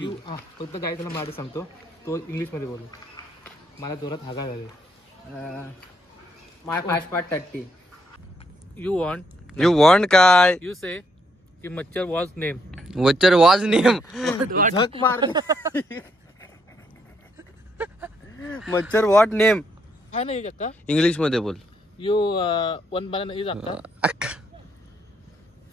फक्त काय त्याला मारू सांगतो तो इंग्लिशमध्ये बोलू. मला जोरात हागा झाले. माय पासपोर्ट 30. यू वॉन्ट काय यू से की मच्छर वॉज नेम. मच्छर वाज नेम. झक मार. मच्छर व्हॉट नेम है ना ये अक्का. इंग्लिश मध्ये बोल. यू वन बनाना इज अक्का.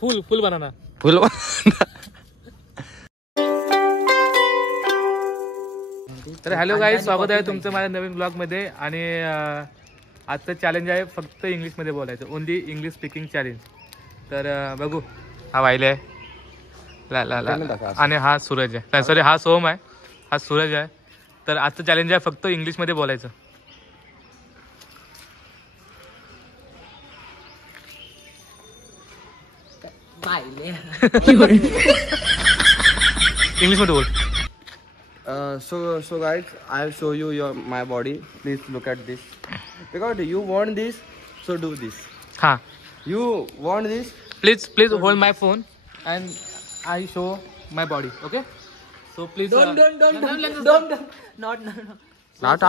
फुल बनाना. फुल. तर हॅलो गाईज, स्वागत आहे तुमचं माझ्या नवीन ब्लॉग मध्ये. आणि आजचं चॅलेंज आहे फक्त इंग्लिशमध्ये बोलायचं. Only English speaking challenge. तर बघू. हा वाहिले आहे आणि हा सूरज आहे. नाही सॉरी, हा सोम आहे, हा सूरज आहे. तर आजचं चॅलेंज आहे फक्त इंग्लिशमध्ये बोलायचं. इंग्लिशमध्ये बोल. So guys, I'll show you my body. Please look at this. Because you want this, so do this. हा, You want this? Please hold my phone and I show my body. Okay, so please Don't. Not.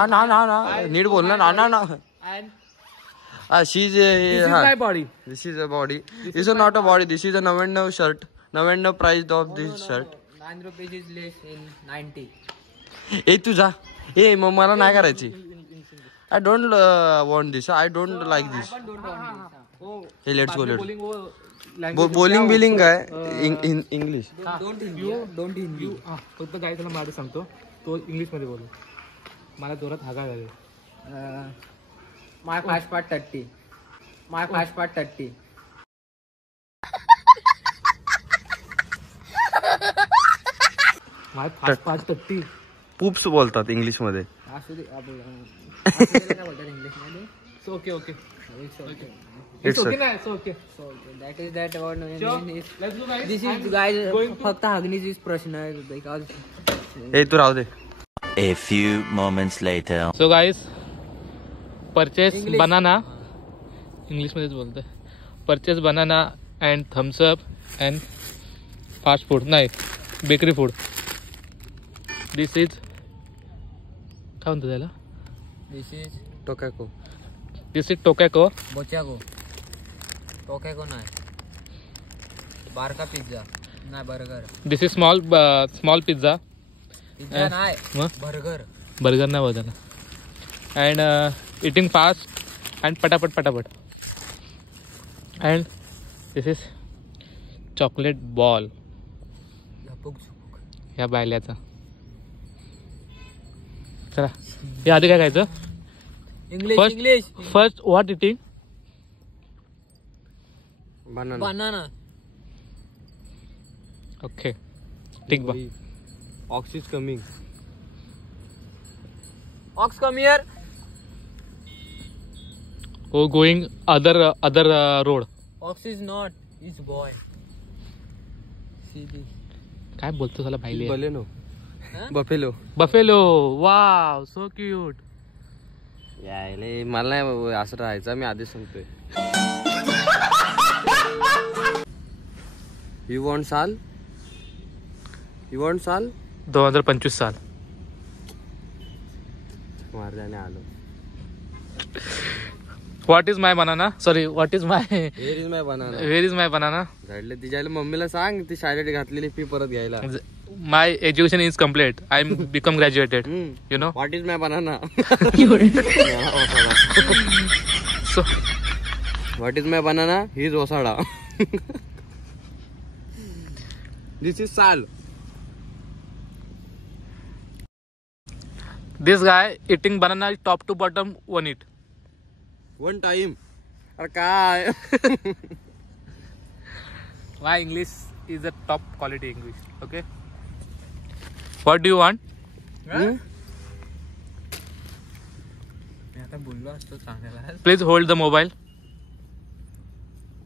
ना. नीट बोल ना. ना. And She's this is my body. This is a body. This is not a body. This is a 99 shirt. 99 price of this shirt. 9 rupees is less in 90. ए तुझा ए मग मला नाही करायची. I don't want this. I don't like this. हे let's go. बोलिंग बिलिंग काय इंग्लिश. Don't Hindi. फक्त काय त्याला मारू सांगतो तो इंग्लिशमध्ये बोलू. मला जोरात हागा झाले. My passport 30. My passport 30. माझ्या 5-5 पुप्स बोलतात इंग्लिश मध्ये. असू दे आपण काय बोलतात इंग्लिश मध्ये. So okay It's okay. It's okay ना. So okay. So that is that word. Let's go guys. This is guys फक्त हागणीचीच प्रश्न आहे because ए तू राहू दे. A few moments later. So guys, purchase English. Banana. इंग्लिशमध्येच बोलतोय. Purchase banana and Thums Up and fast food. नाही, बेकरी फूड. दिस इज काय म्हणतो त्याला. this is टोकॅको. दिस इज टोकॅको. बोचाको. टोकॅको नाही. बारका पिझ्झा नाही. Burger. This is small pizza. Pizza नाही. मग बर्गर. बर्गर नाही बोलताना. अँड इटिंग फास्ट अँड पटापट. And this is chocolate ball. ह्या बायल्याचा. चला, या आधी काय खायचं. English. First what eating. Banana. Okay, ठीक बा. Ox is coming. Ox come here. हो, going other road. Ox is not. Is boy. See this. काय बोलतो त्याला भाईले. Baleno. Huh? Buffalo. Buffalo. Wow, so cute. यायले मला नाही बाबा असं राहायचं. मी आधीच सांगतोय. यू वॉन्ट साल. 2025 साल. मार जाणे आलो. What is my banana. Sorry, what is my where is my banana. Where is my banana. घडले तिच्या मम्मीला सांग ती शाळेत घातलेली फी परत घ्यायला. My education is complete. I am become graduated. You know. What is my banana. So what is my banana. He is ओसाडा. दिस इज साल. This guy eating banana top to bottom one it. One time. अरे काय. My English is a top quality English. Okay, what do you want. मी आता बोललो असतो चांगला. Please hold the mobile.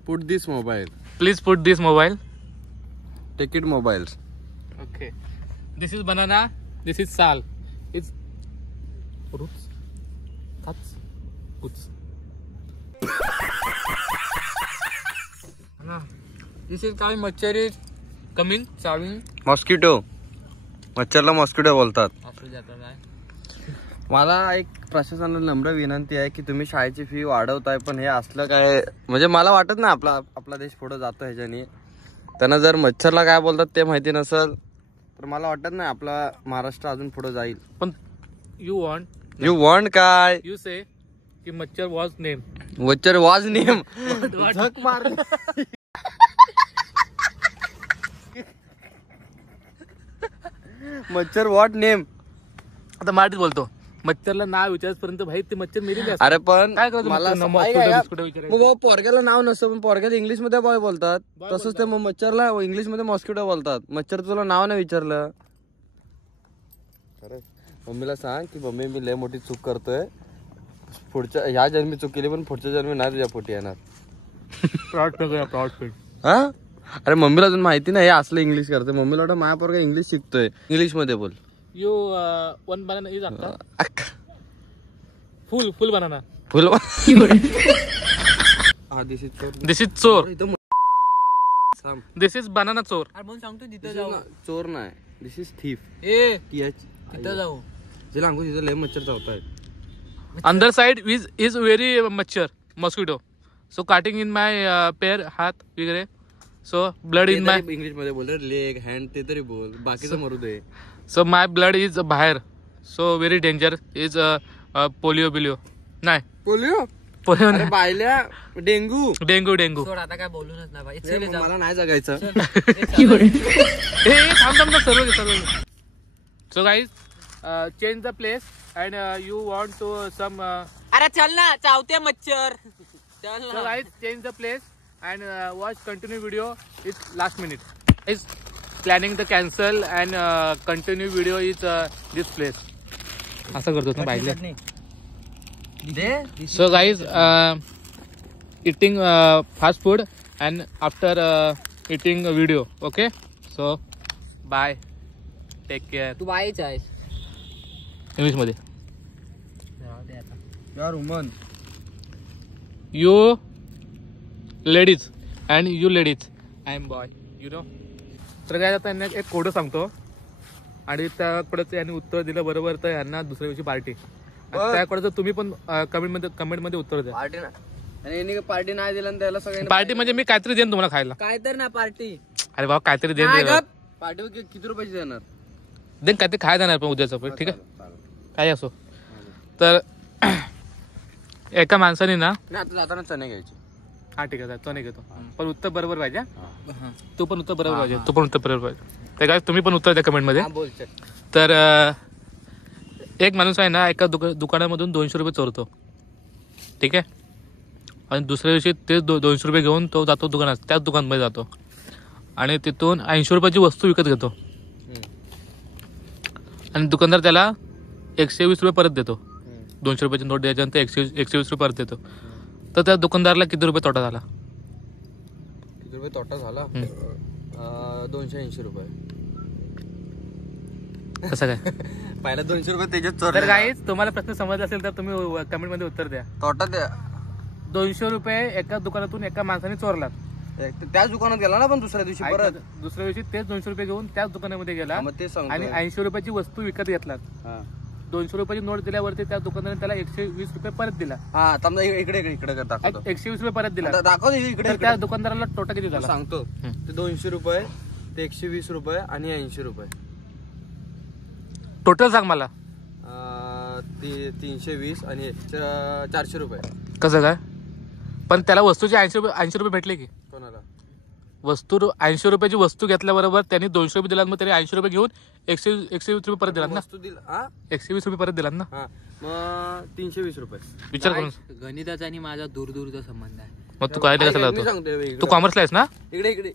Put this mobile. Please put this mobile. Take it mobiles. Okay, this is banana. This is sal. It's roots. That's roots. This is काय मच्छर is Coming. चावी. Mosquito. मच्छरला mosquito बोलतात. असू जातं काय. मला एक प्रशासनाला नम्र विनंती आहे की तुम्ही शाळेची फी वाढवताय, पण हे असलं काय म्हणजे मला वाटत नाही आपला देश पुढे जातो ह्याच्यानी. त्यांना जर मच्छरला काय बोलतात ते माहिती नसेल तर मला वाटत नाही आपला महाराष्ट्र अजून पुढे जाईल. पण यू वॉन्ट काय यू से की मच्छर वॉज नेम. मच्छर वाज नेम झक मार. मच्छर व्हॉट नेम. आता मराठीत बोलतो. मच्छरला नाव विचारपर्यंत भाई ते मच्छर मेलेले असतात. अरे पण काय करायचं मला मच्छरला विचारायचं? मग पोरग्याला नाव नसतं पण पोरग्याला इंग्लिश मध्ये बॉय बोलतात. तसंच ते मग मच्छरला इंग्लिश मध्ये मॉस्किटो बोलतात. मच्छर तुला नाव नाही विचारलं. मम्मीला सांग की मम्मी मी लय मोठी चूक करतोय. पुढच्या ह्या जन्मी चूक केली पण पुढच्या जन्मी नाही तुझ्या पोटी येणार. प्राऊड हा अरे मम्मीला अजून माहिती नाही हे असलं इंग्लिश करतोय. मम्मीला वाटतं माझ्या पोरगा इंग्लिश शिकतोय. इंग्लिश मध्ये बोल. You one banana is after full banana. Full this is चोर. दिस इज बनाना चोर. अरे म्हणून सांगतो तिथं जाऊ. चोर नाही दिस इज थीफ. ए तिथं जाऊ. जे सांगू तिथं लय मच्छर चावताय. अंदर side is very mosquito. So cutting in my pair हात वगैरे. So blood in my English मध्ये बोल लेग हँड ते तरी बोल बाकीचं मरू दे. So my blood is बाहेर. So very danger is polio नाही पोलिओ polio अरे बायल्या डेंगू डेंगू. सोड आता काय बोलूनच नाही बाई. ए, मग मला नाही जगायचं. थांब सर्व. So guys change the place and you want to some अरे चल ना चावते मच्छर. चल so ना. guys change the place and watch continue video. It's last minute. Is planning the cancel and continue video is this place. असं करतो ना बाईकला. So guys eating fast food and after eating a video. Okay, so bye, take care. तू बाईच आहेस. English मध्ये यार उमन you ladies and you ladies I am boy you know. तर काय आता यांना एक कोड सांगतो आणि त्याकडेच यांनी उत्तर दिलं बरोबर तर यांना दुसऱ्या दिवशी पार्टी. त्याकडे तुम्ही पण कमेंट मध्ये उत्तर द्या. पार्टी ना आणि पार्टी नाही दिला त्याला सगळ्यांना पार्टी म्हणजे मी काहीतरी देईन तुम्हाला खायला. काय तर ना पार्टी. अरे बाबा काहीतरी देईन. पार्टी किती रुपयाची देणार. देन काहीतरी खायला देणार पण उद्याचं पण. ठीक आहे काही असो. तर एका माणसाने ना नाही आता जाताना चणे घ्यायचे. हा ठीक आहे तो नाही घेतो पण उत्तर बरोबर पाहिजे. तू पण उत्तर बरोबर पाहिजे. तू पण उत्तर बरोबर पाहिजे. तर काय तुम्ही पण उत्तर द्या कमेंट मध्ये. तर एक माणूस आहे ना एका दुकानामधून 200 रुपये चोरतो. ठीक आहे आणि दुसऱ्या दिवशी तेच 200 रुपये घेऊन तो जातो दुकानात. त्याच दुकानमध्ये जातो आणि तिथून 80 रुपयाची वस्तू विकत घेतो आणि दुकानदार त्याला 120 रुपये परत देतो. 200 रुपयाची नोट द्यायच्यानंतर 120 रुपये परत देतो. तर त्या दुकानदाराला किती रुपये तोटा झाला. किती रुपये तोटा झाला. 280 रुपये. कसं काय पहिला 200 रुपये त्याच्यात तर चोरले. काही तुम्हाला प्रश्न समजला असेल तर तुम्ही कमेंट मध्ये उत्तर द्या. तोटा द्या. 200 रुपये एका दुकानातून एका माणसाने चोरला. त्याच दुकानात गेला ना पण दुसऱ्या दिवशी परत. दुसऱ्या दिवशी तेच 200 रुपये घेऊन त्याच दुकानामध्ये गेला मग ते सांगतो. आणि 80 रुपयाची वस्तू विकत घेतला. 200 रुपयाची नोट दिल्यावरती त्या दुकानाने त्याला 120 रुपये परत दिला. हा समजा इकडे दाखवतो. 120 रुपये परत दिला. दाखव इकडे. तर त्या दुकानदाराला तोटा किती झाला सांगतो. ते 200 रुपये ते 120 रुपये आणि 80 रुपये टोटल सांग मला. 320 आणि 400 रुपये. कसं काय पण त्याला वस्तूचे 80 रुपये भेटले की. कोणाला वस्तू 80 रुपयाची वस्तू घेतल्याबरोबर त्यांनी 200 रुपये दिला मग त्याने 80 रुपये घेऊन 120 रुपये परत दिला ना. वस्तू दिला 120 रुपये परत दिला ना. मग 320 रुपये. विचार करून. गणिताचा आणि माझा दूरचा संबंध आहे. मग तू काय कसं लावतो. तू कॉमर्सला आहेस ना. इकडे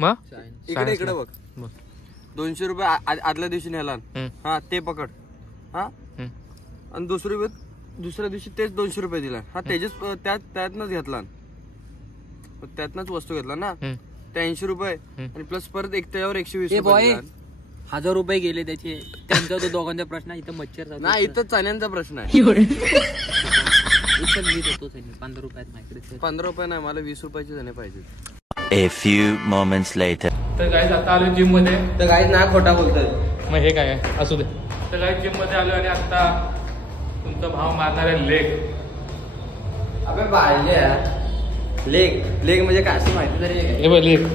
मग इकडे बघ. 200 रुपये आदल्या दिवशी नेला. हा ते पकड. हा आणि दुसऱ्या दिवशी तेच 200 रुपये दिला. हा त्यातनच घेतला. त्यातनच वस्तू घेतला ना. ते 80 रुपये आणि प्लस परत त्याच्यावर 120 रुपये. 1000 रुपये गेले त्याचे. त्यांचा तो दोघांचा प्रश्न आहे. इथं मच्छर नाही इथं चण्यांचा प्रश्न आहे. मी देतो 15 रुपयात माझ्याकडे. 15 रुपये नाही मला 20 रुपयाचे चणे पाहिजे. A few moments later. तर गाईज आता आलो जिम मध्ये. तर गाईज नाही खोटा बोलतोय. मग हे काय आहे असू दे. तर काही जिममध्ये आलो आणि आता तुमचा भाव मारणार आहे लेग. अबे पाहिले लेग म्हणजे काय असं माहिती तरी हे बघ लेग.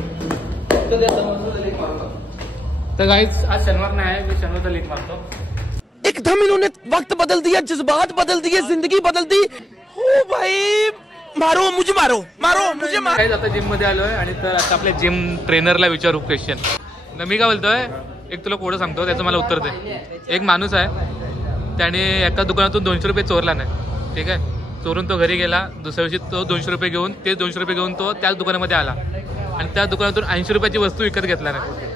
तर गाईज आज शनिवार नाही आहे, मी शनिवारचा लेग मारतो. एकदम इन्होंने वक्त बदल दिया, जज्बात बदल दिए, जिंदगी बदल दी. ओ भाई मारो मुझे, मारो मारो मुझे मारो. गाईज आता जिम मध्ये आलोय आणि तर आता आपल्या जिम ट्रेनरला विचारू क्वेश्चन. मी काय बोलतोय, एक तुला कोडं सांगतो त्याचं मला उत्तर दे. एक माणूस आहे, त्याने एका दुकानातून 200 रुपये चोरला नाही, ठीक आहे. चोरून तो घरी गेला. दुसऱ्या दिवशी तो 200 रुपये घेऊन, तेच 200 रुपये घेऊन तो त्याच दुकानामध्ये आला आणि त्या दुकानातून 80 रुपयाची वस्तू विकत घेतला नाही.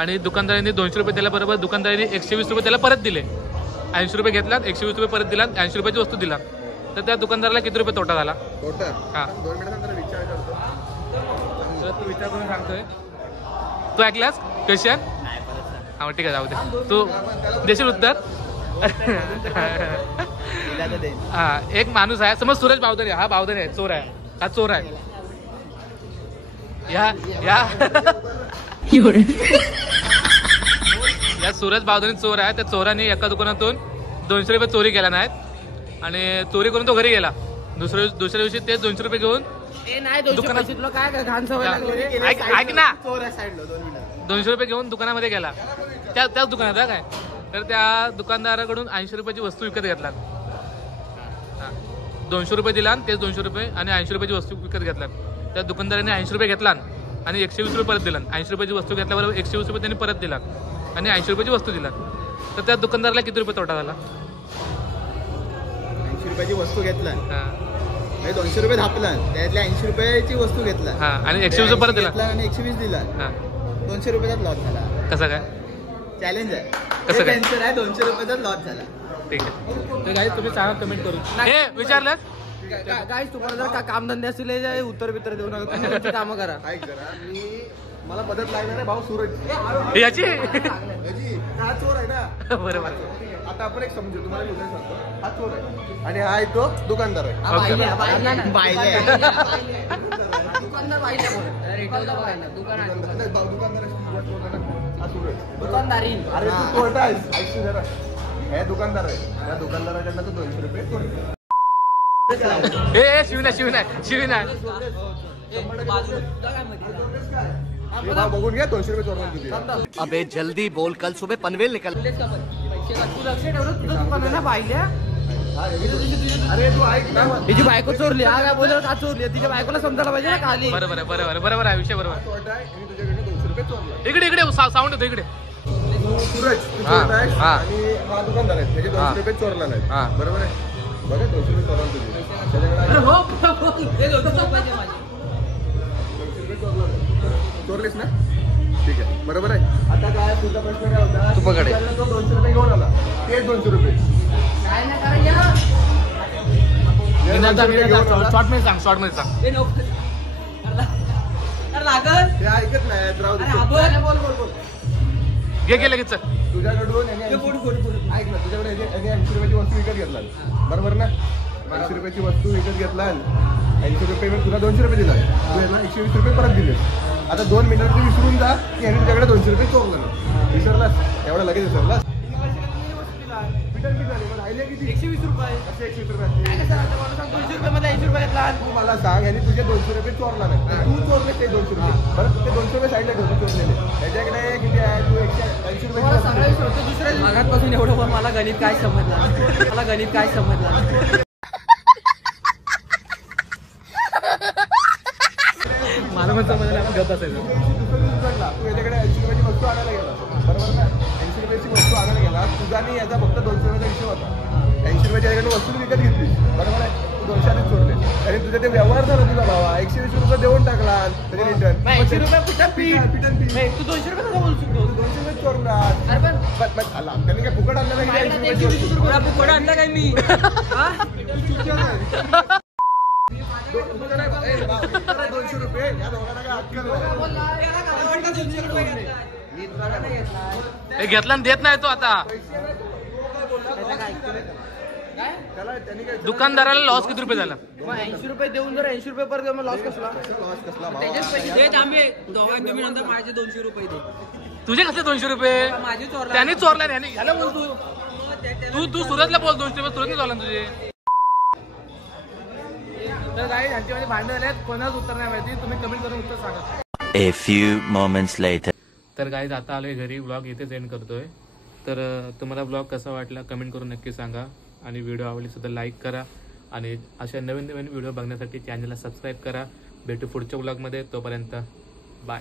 आणि दुकानदारांनी 200 रुपये दिल्याबरोबर दुकानदारांनी 120 रुपये त्याला परत दिले. 80 रुपये घेतला, 120 रुपये परत दिला, 80 रुपयाची वस्तू दिला. तर त्या दुकानदाराला किती रुपये तोटा झाला? हां, 2 मिनिटानंतर विचार करतो. तू विचार करून सांगतोय. तू ऐकलास क्वेश्चन? हा ठीक आहे, जाऊ दे. तू देशील उत्तर? हा, एक माणूस आहे, समज सूरज बावधने. हा बावधने आहे, चोर आहे, हा चोर आहे. या सूरज बावधने चोर आहे. त्या चोराने एका दुकानातून 200 रुपये चोरी केला नाहीत आणि चोरी करून तो घरी गेला. दुसऱ्या दिवशी तेच 200 रुपये घेऊन दुकानात, ऐक ना, 200 रुपये घेऊन दुकानामध्ये गेला. त्याच दुकानात काय, तर त्या दुकानदाराकडून 80 रुपयाची वस्तू विकत घेतला. 200 रुपये दिला तेच 200 रुपये आणि 80 रुपयाची वस्तू विकत घेतला. त्या दुकानदाराने 80 रुपये घेतला आणि 120 रुपये परत दिला. 80 रुपयाची वस्तू घेतल्याबरोबर 120 रुपये त्यांनी परत दिला आणि 80 रुपयाची वस्तू दिला. तर त्या दुकानदाराला किती रुपये तोटा झाला? 80 रुपयाची वस्तू घेतला, हां, 200 रुपये धापला, त्यातल्या 80 रुपयाची वस्तू घेतला, हां, आणि 120 रुपये परत दिला आणि 120 दिला. हां, 200 रुपयाचा लॉस झाला. कसं काय? चॅलेंज आहे, कसं काय? टेन्शन आहे. 200 रुपयाचा लॉस झाला. ठीक आहे. तर काही तुम्ही सांगा कमेंट करून. हे विचारलं काय तुम्हाला जर का कामधंदे असतील उत्तर बित्तर देऊ नका, तुम्ही तुमची कामं करा. काय करा, मला मदत लागणार आहे भाऊ सूरज याची. हा चोर आहे ना. बरोबर. आता आपण एक समजू, तुम्हाला मी सांगतो, हा चोर आहे आणि हा आहे तो दुकानदार आहे. दुकानदारी अरे तू चोरटा आहेस, ऐकतो जरा. हे दुकानदार आहे, त्या दुकानदाराकडनं तू 200 रुपये चोरले. हे शिवना बघून घ्या, 200 रुपये चोरले तुझे. अबे जल्दी बोल, कल सुबह पनवेल निकल. तू लक्ष ठेवलं, तुझं दुकान आहे ना पाहिल्या. अरे तू ऐक ना, तिची बायको चोरली, हा काय बोलत का चोरली? तिच्या बायकोला समजायला पाहिजे ना खाली. बरोबर आहे विषय बरोबर. चोरटा आहे आणि तुझ्याकडनं 200 रुपये चोरला. इकडे साऊंड होतो इकडे. सूरज तू चोरटा आहेस आणि हा दुकानदार आहे, त्याचे 200 रुपये चोरला नाही. बरोबर आहे, बघा 200 रुपये चोरला तुझे. चोरलेस ना, ठीक आहे, बरोबर आहे. आता काय तुझा प्रश्न काय होता? तू पकडे. तो 200 रुपये घेऊन आला, तेच 200 रुपये. शॉर्ट मध्ये सांग. ते ऐकत नाही, राहू दे. घे लगेच चल. तुझ्याकडून ऐक ना, तुझ्याकडे 80 रुपयाची वस्तू विकत घेतला, बरोबर ना? 80 रुपयाची वस्तू विकत घेतला, 80 रुपये तुला 200 रुपये दिला, तू यांना 120 रुपये परत दिले. आता 2 मिनिटात तू विसरून जा की यांनी तुझ्याकडे 200 रुपये चोरलं. विसरलास, एवढा लगेच विसरलास. राहिले किती? 120 रुपये. 120 रुपये. 200 रुपये मध्ये 80 रुपये घेतला. तू मला सांग, यांनी तुझे 200 रुपये चोरला नाही, तू चोरले ते 200 रुपये. बरं, ते 200 रुपये साईडला ठेवतो चोरलेले. त्याच्याकडे किती आहे? तू 180 मला रुपये. सगळं विसरतो. दुसऱ्या मागातपासून एवढं पण मला गणित काय समजलं. मला पण समजलं, आपण गप्प असायचं. तू याच्याकडे 80 रुपयाची वस्तू आणायला गेला, बरोबर ना? 80 रुपयाची वस्तू आणायला गेला, तुझा आणि याचा फक्त 200 रुपयाचा हिशोब होता. 80 रुपयाच्या याच्याकडे वस्तू विकत घेतली, बरोबर आहे? तू 200 चोरले आणि तुझे ते व्यवहार झाला तुझा भावा. 120 रुपये देऊन टाकला तरी रिटर्न. 80 रुपये कुठं पीठ? पिटन पीठ. तू 200 रुपये कसं बोलू शकतो? 200 रुपये चोरला. अरे पण आला त्यांनी काय फुकट आणलं नाही, 80 रुपयाची वस्तू. पुढे आणलं काय मी? हा? 200 रुपये या दोघांना काय अक्कल नाही. हे घेतला आणि देत नाही तो आता. त्याला त्यांनी काय दुकानदाराला लॉस किती रुपये झाला? मग 80 रुपये देऊन जर 80 रुपये परत मग लॉस कसला? लॉस कसला भावा? त्याच्याच पैसे दे, थांबे दोघांना तुम्ही नंतर माझे 200 रुपये दे. तुझे कसले 200 रुपये त्याने चोरला नाही याला बोल तू सुरतला बोल 200 रुपये सुरतने चोरला तुझे. तर काय यांच्यामध्ये भांडण झाल्यात कोणाच उत्तर नाही माहिती तुम्ही कमेंट करून उत्तर सांगा. A few moments later. तर गाईज आता आलोय घरी व्लॉग इथेच एंड करतोय. तर तुम्हाला व्लॉग कसा वाटला कमेंट करून नक्की सांगा आणि व्हिडिओ आवडली सुद्धा लाईक करा आणि अशा नवीन नवीन व्हिडिओ बघण्यासाठी चॅनलला सबस्क्राईब करा. भेटू पुढच्या व्लॉगमध्ये तोपर्यंत बाय.